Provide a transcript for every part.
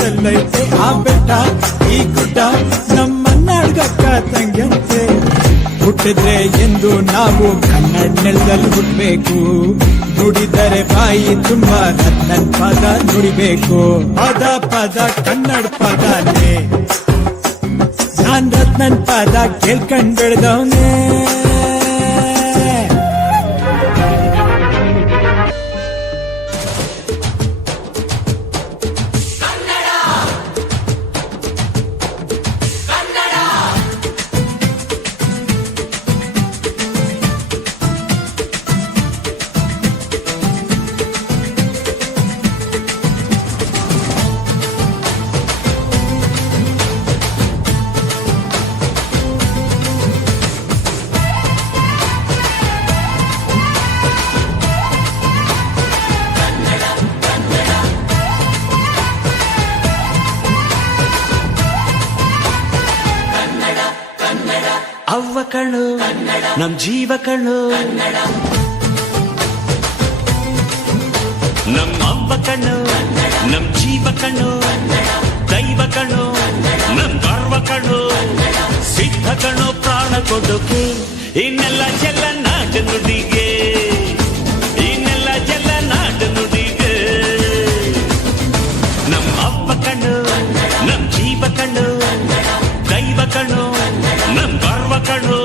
ಚೆಲ್ಲೈತೆ ಆ ಬೆಟ್ಟ ಈ ಗುಡ್ಡ ನಮ್ಮ ನಾಡ್ಗಕ್ಕ ತಂಗಂತೆ. ಹುಟ್ಟಿದ್ರೆ ಎಂದು ನಾವು ಕನ್ನಡ ನೆಲದಲ್ಲಿ ಹುಟ್ಟಬೇಕು, ನುಡಿದರೆ ಬಾಯಿ ತುಂಬ ರತ್ನನ್ ಪದ ನುಡಿಬೇಕು. ಪದ ಪದ ಕನ್ನಡ ಪದನೇ, ನಾನ್ ರತ್ನನ್ ಪದ ಕೇಳ್ಕೊಂಡ್ ಬೆಳೆದವನೇ. ಅವ್ವ ಕಣ್ಣು ನಮ್ ಜೀವ ಕಣ್ಣು, ನಮ್ಮ ಅವ್ವ ಕಣ್ಣು ನಮ್ ಜೀವ ಕಣ್ಣು, ದೈವ ಕಣ್ಣು ನಮ್ ಗರ್ವ ಕಣ್ಣು, ಸಿದ್ಧ ಕಣ್ಣು ಪ್ರಾಣ ಕೊಡೋಕೆ ಇನ್ನೆಲ್ಲ ಚೆಲ್ಲ ನಾಟ ನುಡಿಗೆ, ಇನ್ನೆಲ್ಲ ಚೆಲ್ಲ ನಾಟ ನುಡಿಗೆ. ನಮ್ಮ ಅವ್ವ ಕಣ್ಣು ನಮ್ ಜೀವ ಕಣ್ಣು, ದೈವ ಕಣ್ಣು ನಮ್ ಗರ್ವ ಕಣ್ಣು.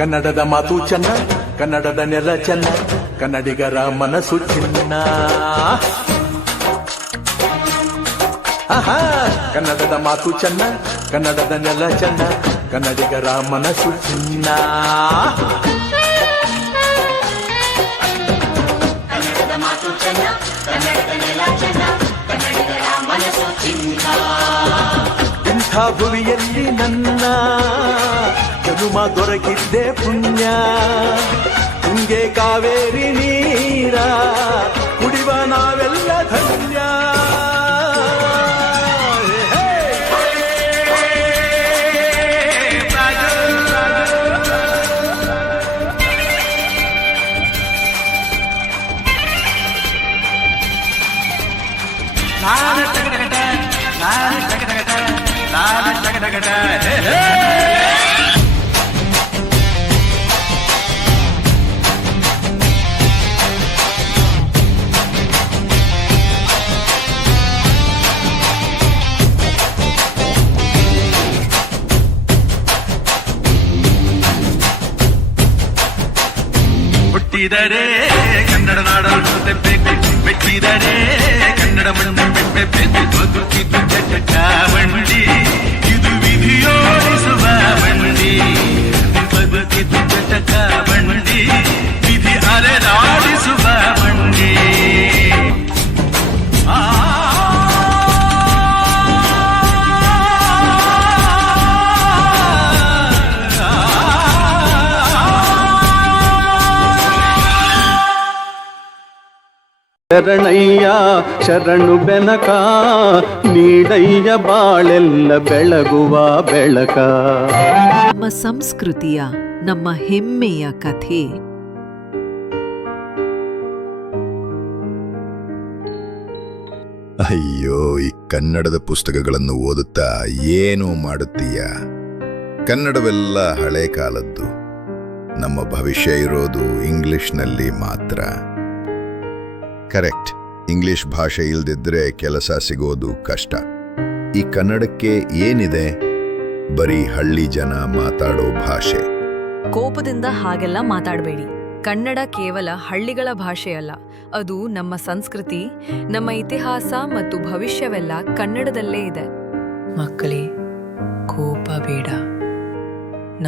ಕನ್ನಡದ ಮಾತು ಚೆನ್ನ, ಕನ್ನಡದ ನೆಲ ಚೆನ್ನ, ಕನ್ನಡಿಗರ ಮನಸ್ಸು ಚಿನ್ನ. ಕನ್ನಡದ ಮಾತು ಚೆನ್ನ, ಕನ್ನಡದ ನೆಲ ಚೆನ್ನ, ಕನ್ನಡಿಗರ ಮನಸ್ಸು ಚಿನ್ನ. ಕನ್ನಡದ ಮಾತು ಚೆನ್ನ, ಕನ್ನಡದ ನೆಲ ಚೆನ್ನ, ಕನ್ನಡಿಗರ ಮನಸ್ಸು ಚಿನ್ನ. ಇಂಥ ಭುವಿಯಲ್ಲಿ ನನ್ನ ಜನುಮ ದೊರಕಿದ್ದೆ ಪುಣ್ಯ, ತುಂಗೆ ಕಾವೇರಿ ನೀರ ಕುಡಿವ ನಾವೆಲ್ಲ ಧನ್ಯ. ಹುಟ್ಟಿದರೆ ಕನ್ನಡ ನಾಡಲು ತೆಪ್ಪಬೇಕು, ಮೆಟ್ಟಿದರೆ ಕನ್ನಡ ಮಣ್ಣು ಬೆಟ್ಟಬೇಕು. ಬದುಕಿದ್ದು ಚಟ ಬಂಡಿ, ಇದು ವಿಧಿಯೋಡಿಸುವ ಬಂಡಿ. ಬದುಕಿದ್ದು ಚಟ ಬಂಡಿ, ವಿಧಿ ಅಲೆದಾಡಿಸುವ ಬಂಡಿ. ಶರಣಯ್ಯ ಶರಣು ಬೆನಕ, ನೀಡಯ್ಯ ಬಾಳೆಲ್ಲ ಬೆಳಗುವ ಬೆಳಕ. ನಮ್ಮ ಸಂಸ್ಕೃತಿಯ ನಮ್ಮ ಹೆಮ್ಮೆಯ ಕಥೆ. ಅಯ್ಯೋ, ಈ ಕನ್ನಡದ ಪುಸ್ತಕಗಳನ್ನು ಓದುತ್ತಾ ಏನೋ ಮಾಡುತ್ತೀಯ? ಕನ್ನಡವೆಲ್ಲ ಹಳೆ ಕಾಲದ್ದು. ನಮ್ಮ ಭವಿಷ್ಯ ಇರೋದು ಇಂಗ್ಲಿಷ್ನಲ್ಲಿ ಮಾತ್ರ. ಕರೆಕ್ಟ್. ಇಂಗ್ಲಿಷ್ ಭಾಷೆ ಇಲ್ದಿದ್ರೆ ಕೆಲಸ ಸಿಗೋದು ಕಷ್ಟ. ಈ ಕನ್ನಡಕ್ಕೆ ಏನಿದೆ? ಬರೀ ಹಳ್ಳಿ ಜನ ಮಾತಾಡೋ ಭಾಷೆ. ಕೋಪದಿಂದ ಹಾಗೆಲ್ಲ ಮಾತಾಡಬೇಡಿ. ಕನ್ನಡ ಕೇವಲ ಹಳ್ಳಿಗಳ ಭಾಷೆಯಲ್ಲ, ಅದು ನಮ್ಮ ಸಂಸ್ಕೃತಿ, ನಮ್ಮ ಇತಿಹಾಸ ಮತ್ತು ಭವಿಷ್ಯವೆಲ್ಲ ಕನ್ನಡದಲ್ಲೇ ಇದೆ. ಮಕ್ಕಳೇ, ಕೋಪ ಬೇಡ.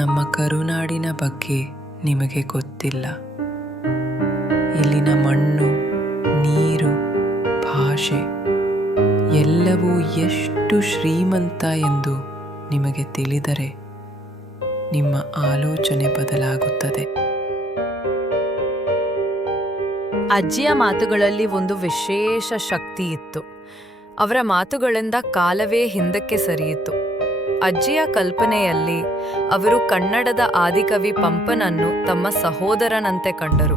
ನಮ್ಮ ಕರುನಾಡಿನ ಬಗ್ಗೆ ನಿಮಗೆ ಗೊತ್ತಿಲ್ಲ. ಇಲ್ಲಿನ ಮಣ್ಣು, ನೀರು, ಭಾಷೆ ಎಲ್ಲವೂ ಎಷ್ಟು ಶ್ರೀಮಂತ ಎಂದು ನಿಮಗೆ ತಿಳಿದರೆ ನಿಮ್ಮ ಆಲೋಚನೆ ಬದಲಾಗುತ್ತದೆ. ಅಜ್ಜಿಯ ಮಾತುಗಳಲ್ಲಿ ಒಂದು ವಿಶೇಷ ಶಕ್ತಿ ಇತ್ತು. ಅವರ ಮಾತುಗಳಿಂದ ಕಾಲವೇ ಹಿಂದಕ್ಕೆ ಸರಿಯಿತು. ಅಜ್ಜಿಯ ಕಲ್ಪನೆಯಲ್ಲಿ ಅವರು ಕನ್ನಡದ ಆದಿಕವಿ ಪಂಪನನ್ನು ತಮ್ಮ ಸಹೋದರನಂತೆ ಕಂಡರು.